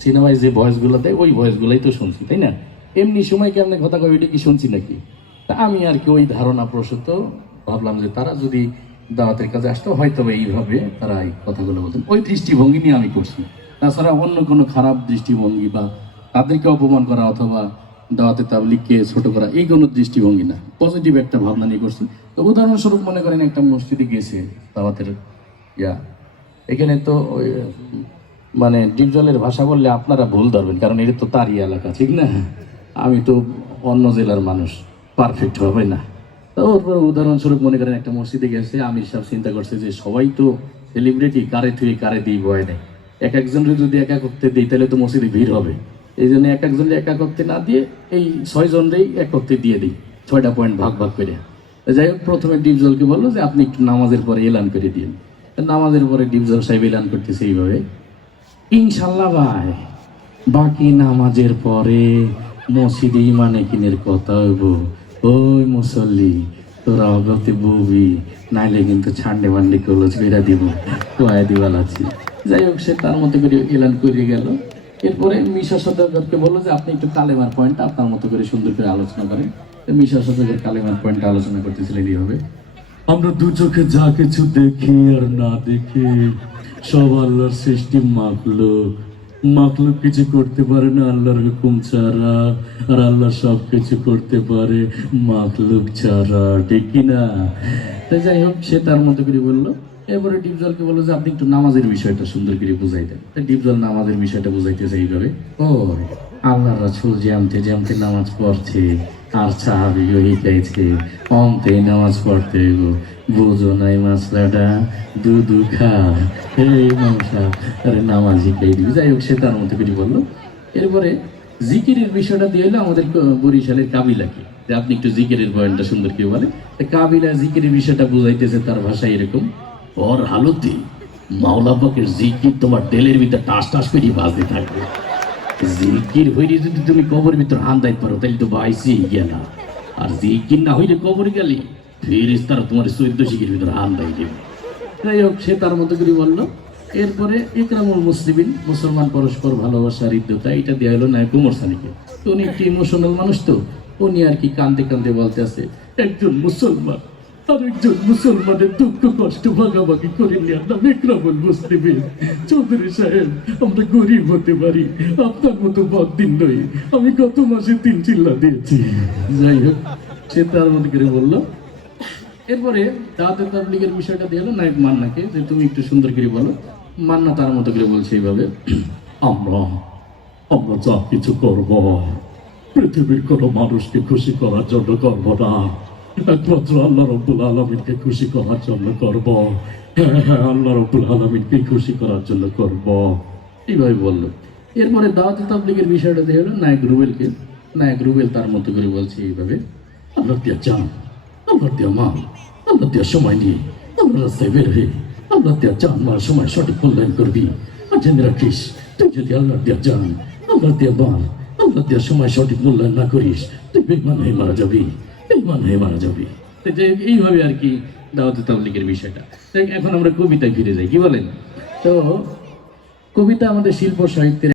সিনেমায় যে ভয়েসগুলো দেয় ওই ভয়েসগুলোই তো শুনছি, তাই না? এমনি সময় কেমন কথা কয় ওইটা কি শুনছি নাকি? তা আমি আর কি ওই ধারণা প্রসূত ভাবলাম যে তারা যদি দাওয়াতের কাজে আসতো হয়তো এইভাবে তারা এই কথাগুলো বলতেন, ওই দৃষ্টিভঙ্গি নিয়ে আমি করছি। তাছাড়া অন্য কোনো খারাপ দৃষ্টিভঙ্গি বা তাদেরকে অপমান করা অথবা দাওয়াতে তাবলিগকে ছোট করা এই কোনো দৃষ্টিভঙ্গি না, পজিটিভ একটা ভাবনা নিয়ে করছি। তো উদাহরণস্বরূপ মনে করেন একটা মসজিদে গেছে দাওয়াতের এখানে তো ওই মানে ডিপজলের ভাষা বললে আপনারা ভুল ধরবেন, কারণ এটা তো তারই এলাকা, ঠিক না? আমি তো অন্য জেলার মানুষ, পারফেক্ট হবে না। তো ওরপর উদাহরণস্বরূপ মনে করেন একটা মসজিদে গেছে, আমির সাহেব চিন্তা করছে যে সবাই তো সেলিব্রিটি, কারে থুয়ে কারে দিই ভয় নেই, এক একজনের যদি একা করতে দিই তাহলে তো মসজিদে ভিড় হবে। এই জন্য এক একজনের একা করতে না দিয়ে এই 6 জনরেই এক করতে দিয়ে দিই, 6টা পয়েন্ট ভাগ ভাগ করে। যাই হোক, প্রথমে ডিপজলকে বললো যে আপনি একটু নামাজের পরে এলান করে দিন। নামাজের পরে ডিপজল সাহেব এলান করতেছে এইভাবে, ইনশাল্লাহ ভাই বাকি নামাজের পরে মসজিদে ইমানে কিনের কথা হইব, ওই মুসল্লি তোরা অগতে বউবি, নাইলে কিন্তু ছান্ডে বান্ডে করলো ছেড়া দিব, কয়া দিবাল আছি। যাই হোক, সে তার মতো করে এলান করে গেল। এরপরে মিশা সদাগরকে বললো যে আপনি একটু কালেমার পয়েন্টটা আপনার মতো করে সুন্দর করে আলোচনা করেন। মিশা সদাগর কালেমার পয়েন্টটা আলোচনা করতেছিলেন এইভাবে, আমরা দু চোখে যা কিছু দেখি আর না দেখি সব আল্লাহর সৃষ্টি মাখলুক। মাখলুক কিছু করতে পারে না আল্লাহর হুকুম ছাড়া, আর আল্লাহ সব কিছু করতে পারে মাখলুক ছাড়া, ঠিক কিনা? তাই যাই হোক, সে তার মতো করে বললো। এরপরে ডিপজলকে বললো যে আপনি একটু নামাজের বিষয়টা সুন্দর করে বুঝাই দেন। তাই ডিপজল নামাজের বিষয়টা বুঝাইতেছে এইভাবে, ও আল্লাহ রাসূল যেমতে যেমতে নামাজ পড়ছে আর সাহাবীও শিখাইছে অন্তে নামাজ পড়তে বোঝো নাই মাসলাটা দুধু খা এই মশা, আরে নামাজ শিখাই দিবি। যাই হোক, সে তার মতো করে বললো। এরপরে জিকিরের বিষয়টা দিয়ে হলো আমাদের বরিশালের কাবিলাকে, যে আপনি একটু জিকিরের পয়েন্টটা সুন্দর করে বলে। কাবিলা জিকিরের বিষয়টা বুঝাইতেছে তার ভাষায় এরকম, ওর হালতে মাওলা পাকের জিকির তোমার তেলের ভিতরে টাস টাস করে বাজতে থাকবে। জিকির হইলে যদি তুমি কবর ভিতর হান দাইতে পারো তাহলে তো বাইসি গেলা, আর জিকির না হইলে কবর গেলে ফেরেশতারা তোমার 14 শিকির ভিতর হান দাই দেবে। যাই হোক, সে তার মতো করে বললো। এরপরে ইকরামুল মুসলিমিন, মুসলমান পরস্পর ভালোবাসার হৃদ্যতা, এটা দেওয়া হলো নায়ক উমর সানিকে। তো উনি একটি ইমোশনাল মানুষ, তো উনি আর কি কান্দে কান্দে বলতে আছে, একজন মুসলমান আরেকজন মুসলমানের দুঃখ কষ্ট ভাগাভাগি করে নেওয়ার নাম ইকরামুল মুসলিমিন। চৌধুরী সাহেব, আমরা গরিব হতে পারি, আপনার মতো বদদিন নই, আমি গত মাসে 3 চিল্লা দিয়েছি। যাই হোক, সে তার মতো করে বললো। এরপরে দাওয়াতে তাবলীগের বিষয়টা দিয়ে হলো নায়ক মান্নাকে, যে তুমি একটু সুন্দর করে বলো। মান্না তার মতো করে বলছে এইভাবে, আমরা আমরা যা কিছু করব পৃথিবীর কোনো মানুষকে খুশি করার জন্য করব না, একমাত্র আল্লাহ রাব্বুল আলামিনকে খুশি করার জন্য করব। হ্যাঁ হ্যাঁ, আল্লাহ রাব্বুল আলামিনকে খুশি করার জন্য করব, এইভাবে বললো। এরপরে দাওয়াতে তাবলীগের বিষয়টা দিয়ে হলো নায়ক রুবেলকে। নায়ক রুবেল তার মতো করে বলছে এইভাবে, আল্লাহ দিয়া চান, আল্লাহ দিয়া মা, আল্লাহ দিয়া সময় নিয়ে আল্লাহ রাস্তায় বের হয়ে আল্লাহ দিয়া চান মার সময় সঠিক মূল্যায়ন করবি। আর জেনে রাখিস, তুই যদি আল্লাহ দিয়া চান, আল্লাহ দিয়া মার, আল্লাহ দিয়া সময় সঠিক মূল্যায়ন না করিস, তুই বেঈমান হয়ে মারা যাবি, বেঈমান হয়ে মারা যাবি। এইভাবে আর কি দাওয়াতে তাবলীগের বিষয়টা। এখন আমরা কবিতায় ফিরে যাই, কি বলেন? তো কবিতা আমাদের শিল্প সাহিত্যের